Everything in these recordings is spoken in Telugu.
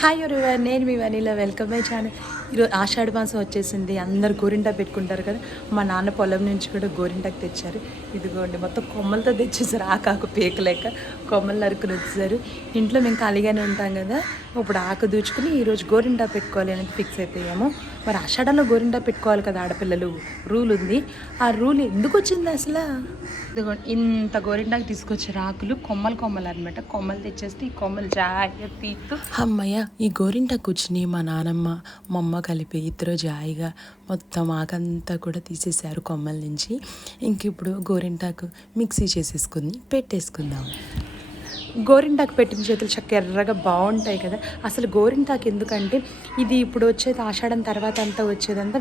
హాయ్ ఎవరివర్ నేను మీ వనీలా. వెల్కమ్ మై ఛానల్ ఈరోజు ఆషాఢ మాసం వచ్చేసింది. అందరు గోరింటా పెట్టుకుంటారు కదా. మా నాన్న పొలం నుంచి కూడా గోరింటాకు తెచ్చారు. ఇదిగోండి మొత్తం కొమ్మలతో తెచ్చేసారు ఆకాకు పీకలేక కొమ్మలు నరుకుని వచ్చేసారు ఇంట్లో మేము ఖాళీగానే ఉంటాం కదా. ఇప్పుడు ఆకు దూచుకుని ఈరోజు గోరింటా పెట్టుకోవాలి అనేది ఫిక్స్ అయిపోయాము. మరి ఆషాఢంలో గోరింటా పెట్టుకోవాలి కదా ఆడపిల్లలు? రూల్ ఉంది. ఆ రూల్ ఎందుకు వచ్చింది అసలు? ఇదిగోండి ఇంత గోరింటాకు తీసుకొచ్చారు ఆకులు కొమ్మలు కొమ్మలు అనమాట కొమ్మలు తెచ్చేస్తే ఈ కొమ్మలు జాగ్రత్త తీస్తూ అమ్మయ్య ఈ గోరింటాకు కూర్చుని మా నానమ్మ. మా అమ్మ కలిపి ఇద్దరు జాయిగా మొత్తం ఆకంతా కూడా తీసేశారు కొమ్మల నుంచి. ఇంక ఇప్పుడు గోరింటాకు మిక్సీ చేసేసుకుని పెట్టేసుకుందాం. గోరింటాకు పెట్టిన చేతులు చక్క ఎర్రగా బాగుంటాయి కదా. అసలు గోరింటాకు ఎందుకంటే ఇది ఇప్పుడు వచ్చేది ఆషాఢం తర్వాత అంతా వచ్చేదంతా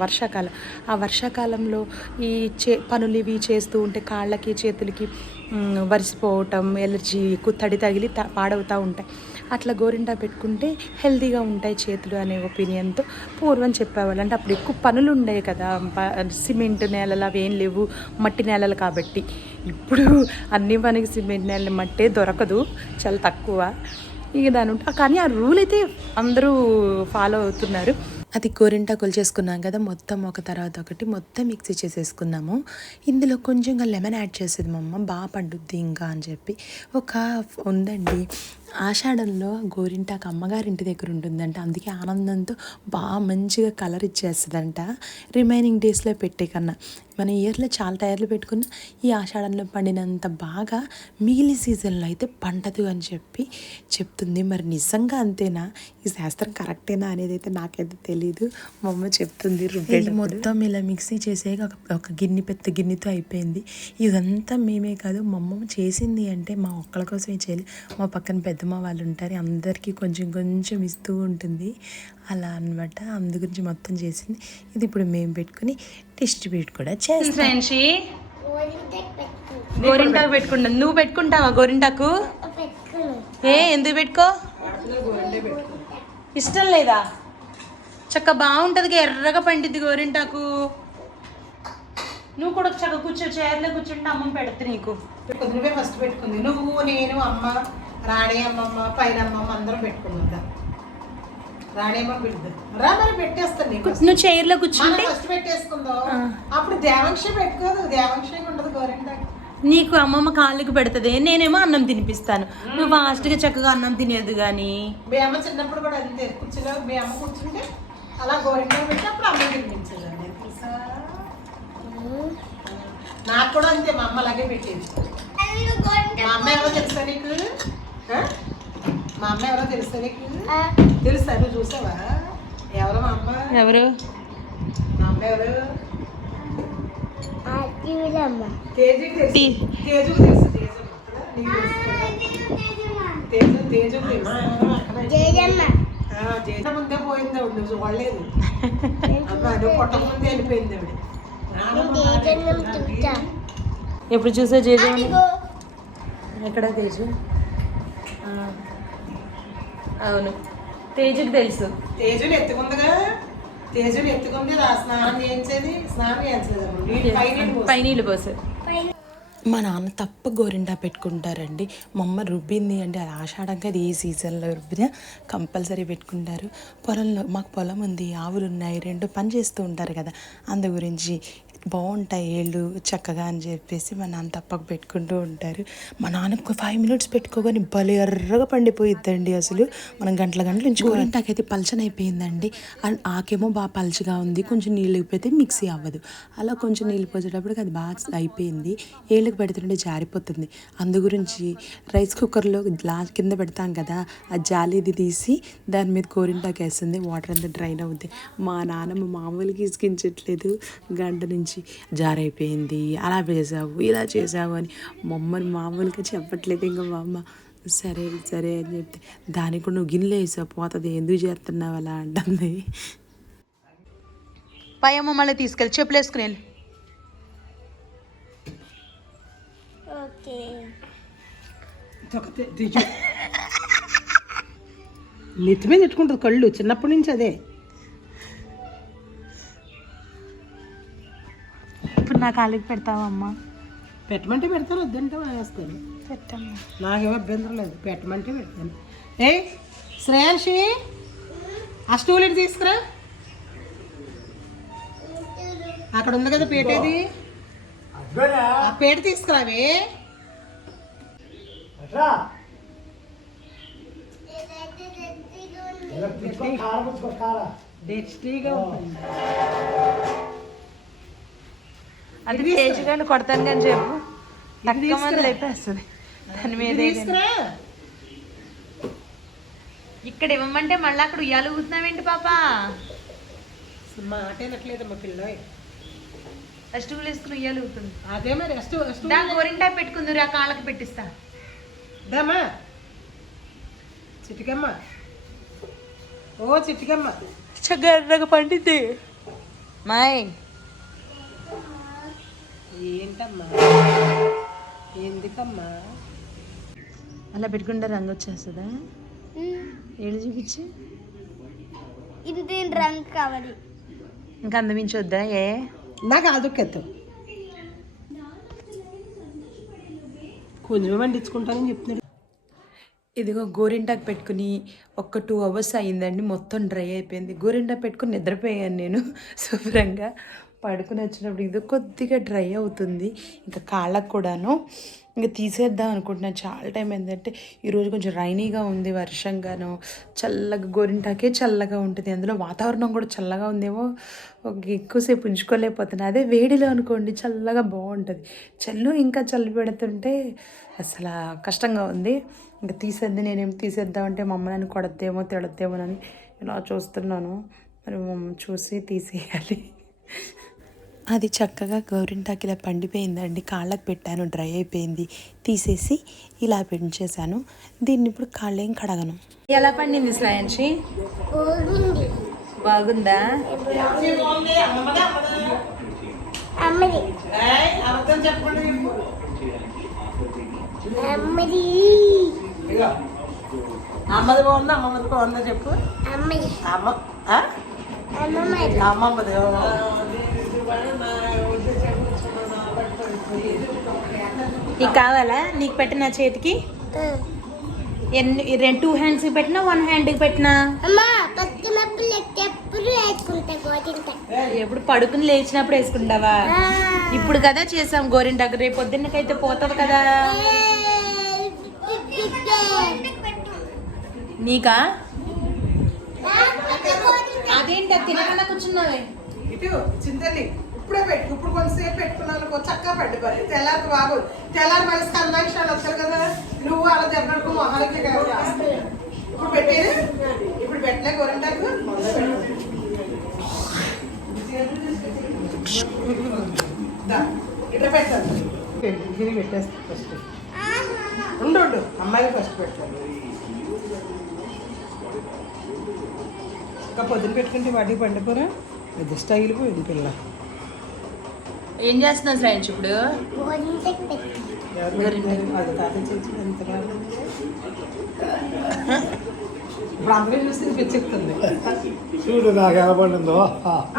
వర్షాకాలం. ఆ వర్షాకాలంలో ఈ చే పనులు ఇవి చేస్తూ ఉంటే కాళ్ళకి చేతులకి వరిసిపోవటం ఎలర్జీ ఎక్కువ తడి తగిలి త- పాడవుతూ ఉంటాయి. అట్లా గోరింటా పెట్టుకుంటే హెల్తీగా ఉంటాయి చేతులు అనే ఒపీనియన్తో పూర్వం చెప్పేవాళ్ళు. అంటే అప్పుడు ఎక్కువ పనులు ఉండేవి కదా సిమెంట్ నేలలు అవి ఏం లేవు మట్టి నేలలు కాబట్టి. ఇప్పుడు అన్ని మనకి సిమెంట్ నేల మట్టే దొరకదు చాలా తక్కువ. ఇక దాని ఉంటా కానీ ఆ రూల్ అయితే అందరూ ఫాలో అవుతున్నారు. అది గోరింటాకులు చేసుకున్నాం కదా మొత్తం ఒక తర్వాత ఒకటి మొత్తం మిక్సీ చేసేసుకున్నాము. ఇందులో కొంచెంగా లెమన్ యాడ్ చేసేది మా అమ్మ బాగా పండుద్ది ఇంకా అని చెప్పి. ఒక ఉందండి ఆషాఢంలో గోరింటాకు అమ్మగారింటి దగ్గర ఉంటుందంట. అందుకే ఆనందంతో బాగా మంచిగా కలర్ ఇచ్చేస్తుందంట. రిమైనింగ్ డేస్లో పెట్టే కన్నా. మన ఇయర్లో చాలా టైర్లు పెట్టుకున్న ఈ ఆషాఢంలో పండినంత బాగా మిగిలి సీజన్లో అయితే పండదు అని చెప్పి చెప్తుంది. మరి నిజంగా అంతేనా? ఈ శాస్త్రం కరెక్టేనా అనేది అయితే నాకైతే తెలియదు మా అమ్మ చెప్తుంది రుబ్బేది మొత్తం ఇలా మిక్సీ చేసే ఒక ఒక గిన్నె పెద్ద గిన్నెతో అయిపోయింది. ఇదంతా మేమే కాదు మా అమ్మమ్మ చేసింది అంటే మా ఒక్కళ్ళ కోసమే చేయాలి. మా పక్కన పెద్దమ్మ వాళ్ళు ఉంటారు అందరికీ కొంచెం కొంచెం ఇస్తూ ఉంటుంది. అలా అన్నమాట. అందు గురించి మొత్తం చేసింది. ఇది ఇప్పుడు మేము పెట్టుకుని డిస్ట్రిబ్యూట్ కూడా చేస్తాం. గోరింటాకు పెట్టుకుంటాను నువ్వు పెట్టుకుంటావా గోరింటాకు? ఏ ఎందుకు పెట్టుకో? ఇష్టం లేదా? చక్క బాగుంటుంది ఎర్రగా పండిద్ది గోరింటాకు. నువ్వు కూడా చక్క కూర్చో చైర్లో కూర్చుంటే అమ్మని పెడతా నీకు. నువ్వే ఫస్ట్ పెట్టుకుంది. నువ్వు నేను అమ్మ రాణి అమ్మమ్మ పైన అమ్మమ్మ అందరం పెట్టుకుందాం రాణి అమ్మ పిలుద్దాం రా మరి పెట్టేస్తాను నీకు నువ్వు చైర్లో కూర్చుంటే ఫస్ట్ పెట్టేసుకుందాం. ఆ. అప్పుడు దేవంశ పెట్టుకోదు. దేవంశ ఉండదు గోరింటాకు. నీకు అమ్మమ్మ కాళ్ళకి పెడుతుంది. నేనేమో అన్నం తినిపిస్తాను. నువ్వు ఫాస్ట్గా చక్కగా అన్నం తినేది కానీ మీ అమ్మ చిన్నప్పుడు కూడా అంతే. కూర్చులో మీ అమ్మ కూర్చుంటే అలా గోరింటాకు పెట్టి అప్పుడు అమ్మ తినిపించేదండి. తెలుసా? నాకు కూడా అంతే మా అమ్మ అలాగే పెట్టేది. మా అమ్మ ఎవరో తెలుసా నీకు? మా అమ్మ ఎవరో తెలుసా నీకు? తెలుసా? నువ్వు చూసావా? ఎవరో మా అమ్మ? ఎవరు? మా అమ్మ ఎవరు? తేజుకి తెలుసు. తేజు తెలుసు. కదా? తేజు తేజుకు తెలుసు ముందే పోయింది ఆవిడ నువ్వు చూడలేదు. వెళ్ళిపోయింది ఆవిడ. ఎప్పుడు చూసా జేజు ఎక్కడ తేజు? ఆ, అవును. తేజుకి తెలుసు. తేజుని ఎత్తుకుందిగా? తేజుని ఎత్తుకుంది రా స్నానం చేయించేది స్నానం చేయించలేదు పైన నీళ్ళు పోసారు మా నాన్న తప్ప గోరింటా పెట్టుకుంటారండి. మా అమ్మ రుబ్బింది అంటే అది ఆషాఢంగా అది ఏ సీజన్లో రుబ్బినా కంపల్సరీ పెట్టుకుంటారు. పొలంలో మాకు పొలం ఉంది ఆవులు ఉన్నాయి రెండు పని చేస్తూ ఉంటారు కదా. అందు గురించి బాగుంటాయి ఏళ్ళు చక్కగా అని చెప్పేసి మా నాన్న తప్పక పెట్టుకుంటూ ఉంటారు. మా నాన్నకు ఫైవ్ మినిట్స్ పెట్టుకోగానే భలే ఎర్రగా పండిపోయిద్దండి అసలు. మనం గంటల గంటలు నుంచి గోరింటాకైతే పల్చన అయిపోయిందండి. అండ్ ఆకేమో బాగా పల్చగా ఉంది. కొంచెం నీళ్ళు అయిపోతే మిక్సీ అవ్వదు. అలా కొంచెం నీళ్ళు పోసేటప్పటికి అది బాగా అయిపోయింది. కిందకి పెడుతుంటే జారిపోతుంది? అందు గురించి రైస్ కుక్కర్లో గ్లాస్ కింద పెడతాం కదా ఆ జాలీది తీసి దాని మీద గోరింటాకు వేస్తుంది వాటర్ అంతా డ్రైన్ అవుద్ది. మా నాన్నమ్మ మామూలుగా ఇసుకించట్లేదు గంట నుంచి. జారైపోయింది అలా చేసావు ఇలా చేసావు అని మమ్మల్ని మామూలుగా చెప్పట్లేదు ఇంకా మా అమ్మ. సరే సరే అని చెప్తే దానికి కూడా నువ్వు గిన్నెలు వేసావు పోతుంది ఎందుకు చేస్తున్నావు అలా అంటుంది. పై అమ్మ మళ్ళీ తీసుకెళ్ళి చెప్పులు వేసుకుని నెత్తి మీద పెట్టుకుంటుంది కళ్ళు చిన్నప్పటి నుంచి అదే ఇప్పుడు నా కాళ్ళకి పెడతావా అమ్మ? పెట్టమంటే పెడతాను వద్దంటే వేస్తాను పెట్టమ్మా. నాకేమో అభ్యంతరం లేదు పెట్టమంటే పెడతాను. ఏ శ్రేయాన్షి ఆ స్టూల్ ఇటు తీసుకురా. అక్కడ ఉంది కదా పేటేది ఆ పేట తీసుకురావే. తేజ్ గారిని కొడతాను కానీ చెప్పు. తక్కువ మంది లేపేస్తుంది. దాని మీద ఇక్కడ ఇవ్వమంటే మళ్ళీ అక్కడ ఉయ్యాలు ఊతున్నావేంటి పాప? మాట మా పిల్ల. ఫస్ట్ వేసుకుని ఉయ్యాలు ఊతుంది అదే మరి దా గోరింటా పెట్టుకుంది ఆ కాళ్ళకి పెట్టిస్తా. దమ్మా చిటికమ్మ. ఓ చిటికమ్మ. చక్కగా పండిద్ది మాయ్. ఏంటమ్మా? ఎందుకమ్మా? అలా పెట్టుకుంటే రంగు వచ్చేస్తుందా? ఏడు చూపించి. ఇది రంగు కావాలి. ఇంకా అందమించొద్దా ఏ? నాకు ఆదుకెత్తు కొంచెం వండించుకుంటానని చెప్తున్నాడు ఇదిగో గోరింటాకు పెట్టుకుని ఒక టూ అవర్స్ అయ్యిందండి మొత్తం డ్రై అయిపోయింది. గోరింటాకు పెట్టుకుని నిద్రపోయాను నేను శుభ్రంగా. పడుకుని వచ్చినప్పుడు ఇది కొద్దిగా డ్రై అవుతుంది. ఇంకా కాళ్ళకు కూడాను ఇంకా తీసేద్దాం అనుకుంటున్నాను చాలా టైం ఏంటంటే ఈరోజు కొంచెం రైనీగా ఉంది వర్షంగాను. చల్లగా గోరింటాకే చల్లగా ఉంటుంది. అందులో వాతావరణం కూడా చల్లగా ఉందేమో. ఒక ఎక్కువసేపు ఉంచుకోలేకపోతున్నా. అదే వేడిలో అనుకోండి చల్లగా బాగుంటుంది. చల్లు ఇంకా చల్లు పెడుతుంటే అసలు కష్టంగా ఉంది. ఇంకా తీసేద్ది నేనేం తీసేద్దామంటే మా అమ్మ నన్ను కొడద్దేమో తిడద్దేమోనని ఇలా చూస్తున్నాను. మరి మమ్మల్ని చూసి తీసేయాలి. అది చక్కగా గోరింటాకి ఇలా పండిపోయిందండి. కాళ్ళకు పెట్టాను డ్రై అయిపోయింది. తీసేసి ఇలా పెంచేసాను దీన్ని ఇప్పుడు కాళ్ళేం కడగను. ఎలా పండింది పోగింది బాగుందా. అమ్మది. బాగుందా? అమ్మమ్మది బాగుందా చెప్పు. అమ్మ. అమ్మమ్మది. నీకు కావాలా? నీకు పెట్టిన చేతికి? ఎన్ని రెండు టూ హ్యాండ్స్కి పెట్టినా వన్ హ్యాండ్కి పెట్టినా? ఎప్పుడు పడుకుని లేచినప్పుడు వేసుకుంటావా? ఇప్పుడు కదా చేసాం గోరింటాకు రేపు పొద్దున్నకైతే పోతుంది కదా. నీకా? అదేంటి అది తినకుండా కూర్చున్నావే? ఇటు చింతల్లి ఇప్పుడే పెట్టు ఇప్పుడు కొంతసేపు పెట్టుకున్నాను అనుకో చక్కగా పెట్టు మరి. తెల్లారి బాబు తెల్లారి మళ్ళీ స్కందాక్షాలు వస్తారు కదా. నువ్వు అలా దెబ్బలకు మొహాలకి ఇప్పుడు పెట్టేది? ఇప్పుడు పెట్టలే గోరంటాకు. ఇట్లా పెట్టాను ఇది పెట్టేస్తా ఫస్ట్ ఉండు ఉండు. అమ్మాయిని ఫస్ట్ పెట్టాను ఇంకా పొద్దున పెట్టుకుంటే వాటికి పండిపోరా ఇది స్టైల్ పోయింది పిల్ల. ఏం చేస్తున్నావు ఫ్రెండ్స్ ఇప్పుడు? అందరూ చూస్తే పిచ్చెక్కుతుంది చూడు నాకు ఎలా పండిందో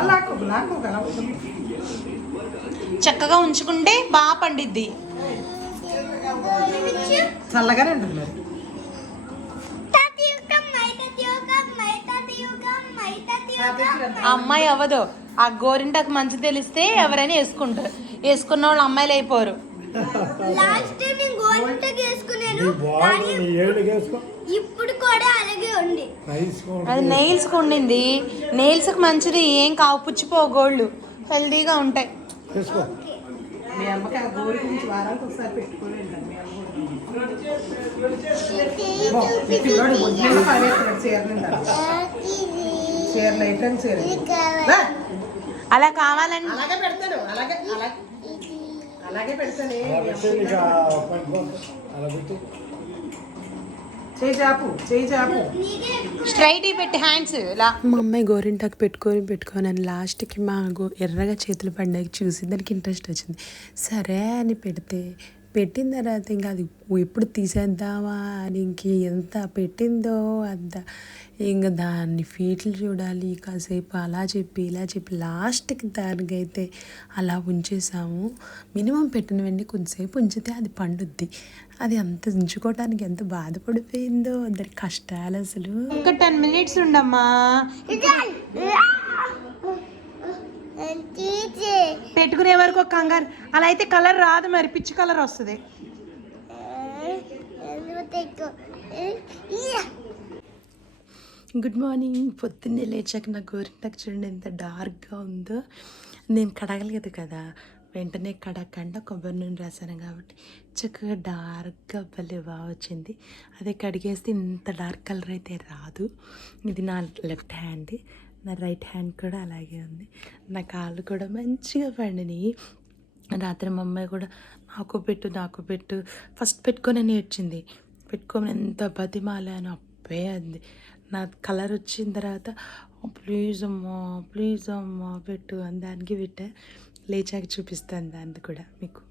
అలా నాకు చక్కగా ఉంచుకుంటే బాగా పండిద్ది. చల్లగానే ఉంటుంది మరి. ఆ అమ్మాయి అవ్వదు. ఆ గోరింటాకు మంచి తెలిస్తే ఎవరైనా వేసుకుంటారు. వేసుకున్న వాళ్ళు అమ్మాయిలు అయిపోరు. ఇప్పుడు కూడా అలాగే ఉంది. అది నెయిల్స్కి ఉండింది. నెయిల్స్కి మంచిది. ఏం కావు. పుచ్చిపో గోళ్ళు. హెల్దీగా ఉంటాయి. పెట్టుకోలేదు చీరలు అయితే చీర రా. అలా కావాలంటే అలాగే పెడతాను అలాగే అలాగే అలాగే పెడతాను పెట్టి స్ట్రైట్ హ్యాండ్స్ ఇలా. మా అమ్మాయి గోరింటాకు పెట్టుకొని పెట్టుకొని అని లాస్ట్కి మా గో ఎర్రగా చేతులు పడ్డాక చూసి దానికి ఇంట్రెస్ట్ వచ్చింది. సరే అని పెడితే పెట్టిన తర్వాత ఇంకా అది ఎప్పుడు తీసేద్దామా అని ఇంక ఎంత పెట్టిందో అంత. ఇంకా దాన్ని ఫీట్లు చూడాలి కాసేపు అలా చెప్పి ఇలా చెప్పి లాస్ట్కి దానికైతే అలా ఉంచేసాము. మినిమం పెట్టినవన్నీ కొంచెంసేపు ఉంచితే అది పండుద్ది. అది అంత ఉంచుకోవడానికి ఎంత బాధపడిపోయిందో దాని కష్టాలు అసలు. ఇంకా టెన్ మినిట్స్ ఉండమ్మా. పెట్టుకునే వరకు ఒక కంగారు. అలా అయితే కలర్ రాదు మరి పిచ్చి కలర్ వస్తుంది. Good morning. పొద్దున్నే లేచాక నా గోరింటాకు చూడండి ఎంత డార్క్గా ఉందో. నేను కడగలేదు కదా. వెంటనే కడగకుండా కొబ్బరి నూనె రాశాను కాబట్టి చక్కగా డార్క్గా భలే బాగా వచ్చింది. అదే కడిగేస్తే ఇంత డార్క్ కలర్ అయితే రాదు. ఇది నా లెఫ్ట్ హ్యాండ్. నా రైట్ హ్యాండ్ కూడా అలాగే ఉంది. నా కాళ్ళు కూడా మంచిగా పండినాయి. రాత్రి మా అమ్మాయి కూడా నాకు పెట్టు నాకు పెట్టు. ఫస్ట్ పెట్టుకొని నేర్చింది. పెట్టుకొని ఎంత బతిమాలాను అప్పే అంది. నా కలర్ వచ్చిన తర్వాత ప్లీజ్ అమ్మా ప్లీజ్ అమ్మా పెట్టు అని దానికి పెట్టా. లేచాక చూపిస్తాను దాన్ని కూడా మీకు.